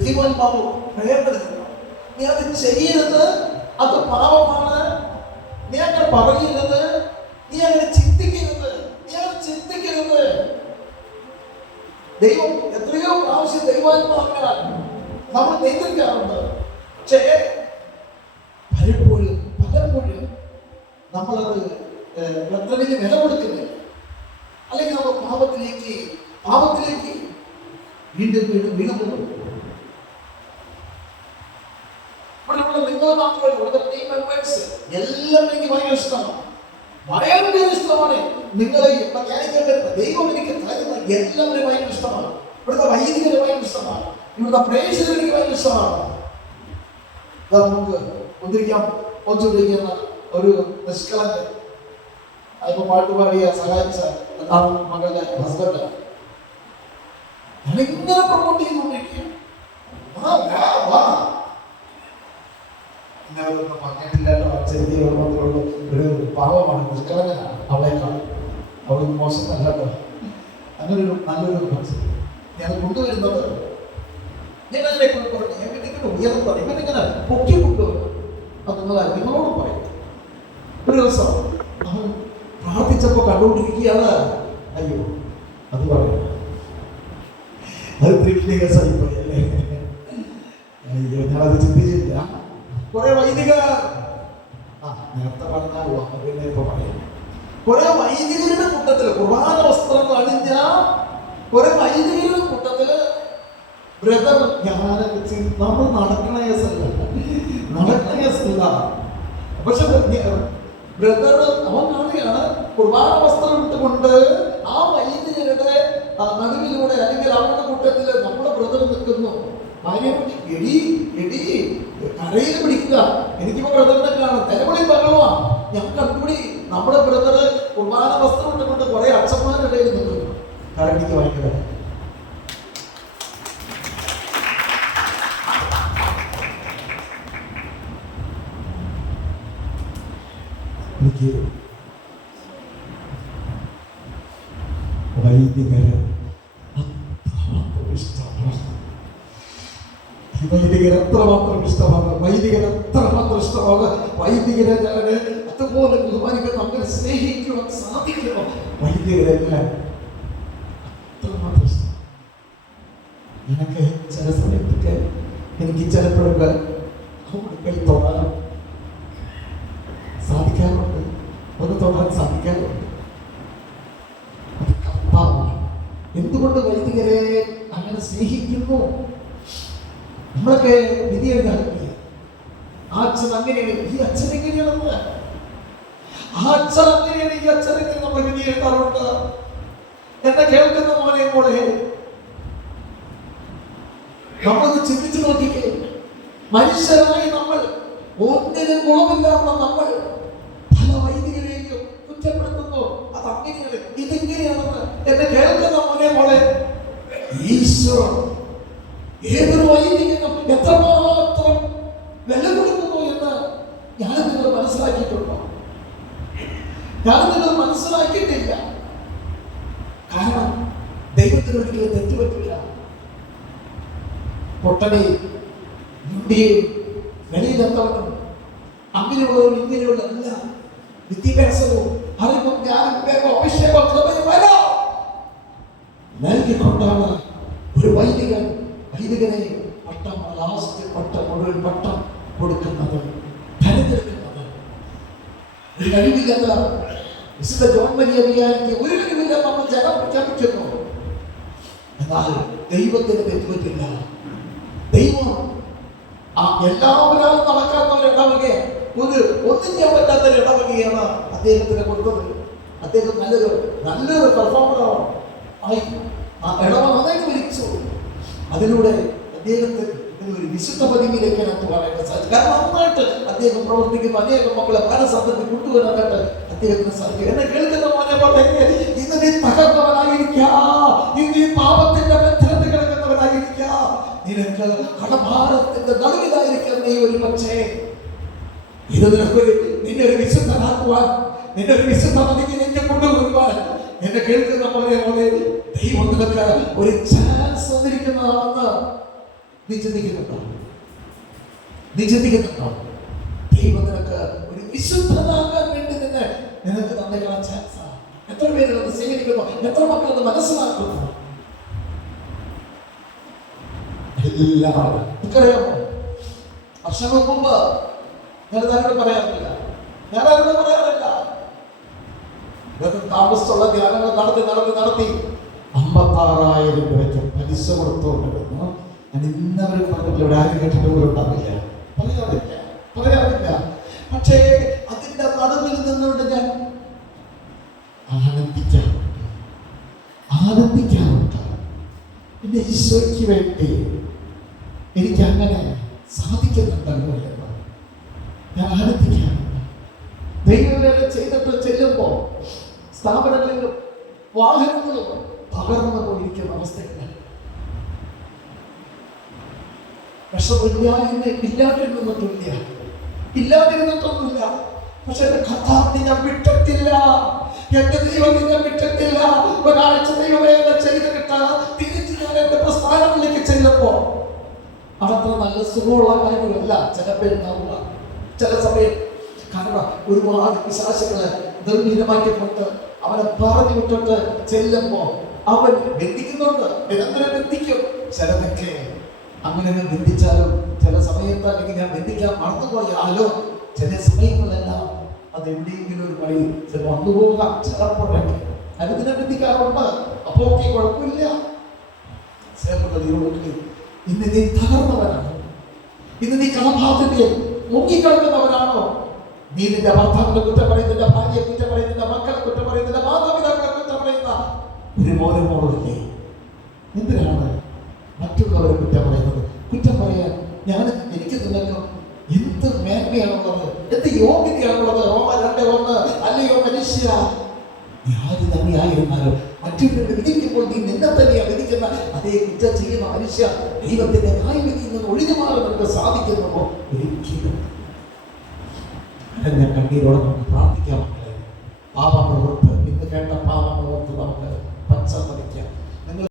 ദൈവാത്മാവ് പ്രേരണ. നീ അത് ചെയ്യരുത്, അത് പാപമാണ്, നീ അങ്ങനെ പറയരുത്, നീ അങ്ങനെ ചിന്തിക്കരുത്, നീ അങ്ങനെ ചിന്തിക്കരുത്. ദൈവം എത്രയോ പ്രാവശ്യം ദൈവാത്മാവിനാൽ നമ്മൾ നിയന്ത്രിക്കാറുണ്ട്. പക്ഷേ പലപ്പോഴും നമ്മളത് വലിയ വില കൊടുക്കുന്നില്ല. അല്ലെങ്കിൽ നമ്മൾ പാപത്തിലേക്ക് വീണ്ടും വീണു പോകും. നിങ്ങൾ മാത്രമല്ല, ഇവിടുത്തെ ടീം മെമ്പേഴ്സ് എല്ലാം എനിക്ക് ഭയങ്കര ഇഷ്ടമാണ്, ഭയങ്കര ഇഷ്ടമാണ്. നിങ്ങളെ ദൈവം എനിക്ക് തരുന്ന എല്ലാവരും ഭയങ്കര ഇഷ്ടമാണ്. ഇവിടുത്തെ വൈദികരെ ഭയങ്കര ഇഷ്ടമാണ്, ഇവിടുത്തെ പ്രേക്ഷകർ എനിക്ക് ഭയങ്കര ഇഷ്ടമാണ്. നമുക്ക് ഒത്തുപിടിക്കുന്ന ഒരു നിഷ്കളങ്കൻ ഇപ്പൊ പാട്ടുപാടിയ സഹായിച്ച മകളുടെ ഹസ്ബൻഡ് ഞാനിങ്ങനെ പ്രൊമോട്ട് ചെയ്തുകൊണ്ടിരിക്കുക. പറഞ്ഞിട്ടില്ലല്ലോ, ചെറിയ ഒരു പാവമാണ്, നിഷ്കളങ്കനാണ്. അവളെക്കാൾ അവൾ മോശം നല്ലല്ലോ. അങ്ങനൊരു നല്ലൊരു മനസ്സ് ഞാൻ കൊണ്ടുവരുന്നത്. ഞാനതിനെ കൊണ്ടുവരണം, എങ്ങനെ ഉയർത്തണം, ഇവനിങ്ങനെ പൊക്കി കൊണ്ടുവരണം. അത് നിങ്ങളോട് പറയും. ഒരു ദിവസം അവൻ പ്രാർത്ഥിച്ചപ്പോ കണ്ടുകൊണ്ടിരിക്കുകയാണ്. അയ്യോ, അത് പറയാം, അത് ത്രികേസായിപ്പോയി അല്ലേ. അയ്യോ, ഞാനത് ചിന്തിച്ചില്ല. കുറെ വൈദികർ നേരത്തെ പറഞ്ഞാലോ, പിന്നെ ഇപ്പൊ പറയാം. കുറെ വൈദികരുടെ കൂട്ടത്തില് കുർബാന വസ്ത്രം അണിഞ്ഞ കുറെ വൈദികരുടെ കൂട്ടത്തില് ബ്രദർ നമ്മൾ നടക്കണ കേസല്ല. പക്ഷെ ബ്രദർ അവൻ കാണുകയാണ് കുർബാന വസ്ത്രം ഇട്ടുകൊണ്ട് ആ വൈദികരുടെ നടുവിലൂടെ അല്ലെങ്കിൽ അവരുടെ കൂട്ടത്തില് നമ്മുടെ ബ്രദർ നിൽക്കുന്നു. ഭാര്യ എടി കരയിൽ പിടിക്കുക, എനിക്കിപ്പോ ബ്രദറിനെ കാണാം, തലമുടി ബഹളമാ. ഞാൻ കണ്ടുപിടി നമ്മുടെ ബ്രദർ കുർബാന വസ്ത്രം ഇട്ടുകൊണ്ട് കുറെ അച്ഛന്മാരുടെ ഇടയിൽ നിൽക്കുന്നു. കരടിക്ക് ഭയങ്കര വൈദികരെ എത്രമാത്രം ഇഷ്ടമാണ്, വൈദികരെ അതുപോലെ ബഹുമാനിക്കാൻ അങ്ങനെ സ്നേഹിക്കുവാൻ സാധിക്കുമോ? വൈദികരെല്ലാം അത്രമാത്രം ഇഷ്ടം. എനിക്ക് ചില സമയത്തൊക്കെ എനിക്ക് ചിലപ്പോഴൊക്കെ കൈ തൊടാൻ സാധിക്കാറുണ്ട്, ഒന്ന് തൊടാൻ സാധിക്കാറുണ്ട്. എന്തുകൊണ്ട് വൈദികരെ അങ്ങനെ സ്നേഹിക്കുന്നു? നമ്മളൊക്കെ വിധി എഴുതാറില്ലേ, ആ അച്ഛൻ അങ്ങനെയാണ്, ഈ അച്ഛൻ എങ്ങനെയാണെന്ന്, ആ അച്ഛൻ അങ്ങനെയാണ്, ഈ അച്ഛൻ എങ്ങനെ നമ്മൾ വിധി എഴുതാറുണ്ട്. എന്നെ കേൾക്കുന്ന മോനെ മോളെ, നമ്മളൊന്ന് ചിന്തിച്ചു നോക്കിക്കേ. മനുഷ്യരായി നമ്മൾ ഒന്നിനും ഗുണമില്ലാത്ത നമ്മൾ പല വൈദികരെയും കുറ്റപ്പെടുത്തുന്നു. അത് അങ്ങനെയാണ്, ഇതെങ്ങനെയാണെന്ന്. എന്നെ കേൾക്കുന്ന മോനെ മോളെ, ഈശ്വരൻ ഏതൊരു വൈദികനും എത്രമാത്രം വില കൊടുക്കുന്നു എന്ന് ഞാൻ നിങ്ങൾ മനസ്സിലാക്കിയിട്ടുണ്ടോ? ഞാൻ നിങ്ങൾ മനസ്സിലാക്കിയിട്ടില്ല. കാരണം ദൈവത്തിന് ഒരിക്കലും തെറ്റുപറ്റില്ല. പൊട്ടനെയും ഇന്ത്യയും വെളിയിലെത്തവനും അങ്ങനെയുള്ളവരും ഇങ്ങനെയുള്ള എല്ലാം വിദ്യാഭ്യാസവും അറിവും ജ്ഞാനം അഭിഷേകം നൽകിക്കൊണ്ടാണ് ഒരു വൈദികനെ പട്ടം ലാസ്റ്റ് പട്ടം മുഴുവൻ പട്ടം കൊടുക്കുന്നത്, തെരഞ്ഞെടുക്കുന്നത്. ഒരു കഴിവില്ലാത്ത വിശുദ്ധ ജോൺ മരിയ വികാരിക്ക് ഒരു കഴിവില്ല നമ്മൾ ജനം പ്രഖ്യാപിക്കുന്നു. എന്നാൽ ദൈവത്തിന് തെറ്റുപറ്റില്ല. ദൈവം എല്ലാവരും നടക്കാത്ത ഒരു ഇടവകയെ, ഒന്നും ചെയ്യാൻ പറ്റാത്ത ഒരു ഇടവകയാണ് അദ്ദേഹത്തിന് കൊടുത്തത്. അദ്ദേഹം നല്ലൊരു പെർഫോമറാണ് ആയി. ആ ഇടവ നന്നായിട്ട് വിളിച്ചു. അതിലൂടെ അദ്ദേഹത്തിന് ഒരു വിശുദ്ധ പദവിയിലേക്ക് പറയാൻ സാധിച്ചു. കാരണം നന്നായിട്ട് അദ്ദേഹം പ്രവർത്തിക്കുന്ന അനേകം മക്കളെ പല സന്ദർഭത്തിൽ കൊണ്ടുവരാനായിട്ട് അദ്ദേഹത്തിന് സാധിക്കും. എന്നെ കേൾക്കുന്ന മോനെ പോലെ ഇന്ന് നീ തകർന്നവനായിരിക്കാം, ഇന്ന് നീ പാപത്തിന്റെ ബന്ധനത്തിൽ കിടക്കുന്നവനായിരിക്കാം, നിനക്ക് കടഭാരത്തിന്റെ നടുവിലായിരിക്കാം നീ. ഒരു പക്ഷേ ഇത് നിന്നെ ഒരു വിശുദ്ധനാക്കുവാൻ, നിന്നെ ഒരു വിശുദ്ധ പദവിയിലേക്ക് കൊണ്ടുവരുവാൻ എന്നെ കേൾക്കുന്ന പോലെ ദൈവം നിനക്ക് ഒരു ചാൻസ് തന്നിരിക്കുന്നതാണെന്ന് നീ ചിന്തിക്കുന്നുണ്ടോ? നീ ചിന്തിക്കുന്നുണ്ടോ? ദൈവം നിനക്ക് ഒരു വിശുദ്ധനാകാൻ വേണ്ടി നിനക്ക് തന്നേക്കുന്ന ചാൻസ്. എത്ര പേര് അത് സ്വീകരിക്കുന്നു? എത്ര മക്കൾ അത് മനസ്സിലാക്കുന്നു? എല്ലാവരും എനിക്കറിയാമോ, വർഷങ്ങൾക്ക് മുമ്പ് ഞാനിതാരോട് പറയാറില്ല, താമസമുള്ള ധ്യാനങ്ങൾ നടത്തി 56,000 രൂപയ്ക്ക് പലിശ കൊടുത്തുകൊണ്ടിരുന്നു. ഞാൻ ഇന്നവരും പറഞ്ഞില്ല, ഇവിടെ ആരും കേട്ടിട്ട് പോലും ഉണ്ടാവില്ല, പറയാറില്ല. പക്ഷേ അതിന്റെ നടുവിൽ നിന്നുകൊണ്ട് ഞാൻ ആനന്ദിക്കാറുണ്ട്. എന്റെ ഈശോയ്ക്ക് വേണ്ടി എനിക്ക് അങ്ങനെ സാധിക്കുന്നുണ്ടല്ലോ എന്ന് ഞാൻ ആനന്ദിക്കാറുണ്ട്. ദൈവവേല ചെയ്തിട്ട് ചെല്ലുമ്പോൾ സ്ഥാപനങ്ങളിലും വാഹനങ്ങളും തകർന്നു പോയിരിക്കുന്ന അവസ്ഥയില്ല. ഇല്ലാതിരുന്നിട്ടൊന്നുമില്ല. പക്ഷെ എന്റെ കർത്താവിനെ ഞാൻ വിട്ടിട്ടില്ല, എന്റെ ദൈവത്തെ ഞാൻ വിട്ടിട്ടില്ല. ഒരാഴ്ച ദൈവവേല ചെയ്തിട്ട് തിരിച്ച് ഞാൻ എന്റെ പ്രസ്ഥാനങ്ങളിലേക്ക് ചെല്ലുമ്പോ അത്ര നല്ല സുഖമുള്ള കാര്യങ്ങളല്ല ചിലപ്പോൾ ചില സമയം. കാരണം ഒരുപാട് പിശാചുകളെ നിർഭീതമാക്കിക്കൊണ്ട് അവനെ പറഞ്ഞു വിട്ടിട്ട് ചെല്ലുമ്പോ അവൻ ബന്ധിക്കുന്നുണ്ട്, നിരന്തരം ബന്ധിക്കും. ചിലതൊക്കെ അങ്ങനെ ബന്ധിച്ചാലും ചില സമയത്ത് അല്ലെങ്കിൽ ഞാൻ ബന്ധിക്കാൻ മറന്നുപോയാലോ ചില സമയങ്ങളെല്ലാം അത് എവിടെയെങ്കിലും ഒരു വഴി ചില വന്നുപോകാം. ചിലപ്പോഴൊക്കെ അതിനെ ബന്ധിക്കാറുണ്ട്. അപ്പോ ഒക്കെ കുഴപ്പമില്ല. ഇന്ന് നീ തകർന്നവനാണോ? ഇന്ന് നീ കടബാധ്യതയെ മുങ്ങിക്കിടക്കുന്നവനാണോ? നീ നിന്റെ ഭർത്താവിനെ കുറ്റം പറയും, നിന്റെ ഭാര്യയെ കുറ്റം പറയും, നിന്റെ മക്കളെ കുറ്റം പറയും, നിന്റെ മാതാപിതാക്കളെ കുറ്റം പറയുന്ന ഒരു മോനമോളില്ലേ? എന്തിനാണ് മറ്റുള്ളവരെ കുറ്റം പറയുന്നത്? കുറ്റം പറയാൻ എനിക്ക് നിനക്കും എന്ത് മേന്മയാണുള്ളത്, എന്ത് യോഗ്യതയാണുള്ളത്? റോമ 2:1. അല്ലയോ മനുഷ്യ, നീ ആര് തന്നെയായിരുന്നാലും മറ്റുള്ളവരെ വിധിക്കുമ്പോൾ നീ നിന്നെ തന്നെയാണ് വിധിക്കുന്ന. അതേ കുറ്റം ചെയ്യുന്ന മനുഷ്യ ദൈവത്തിന്റെ ന്യായവിധിയിൽ നിന്ന് ഒഴിഞ്ഞു മാറാൻ നമുക്ക് സാധിക്കുന്നുവോ? ഒരിക്കലും. കണ്ണീരോടെ നമുക്ക് പ്രാർത്ഥിക്കാം.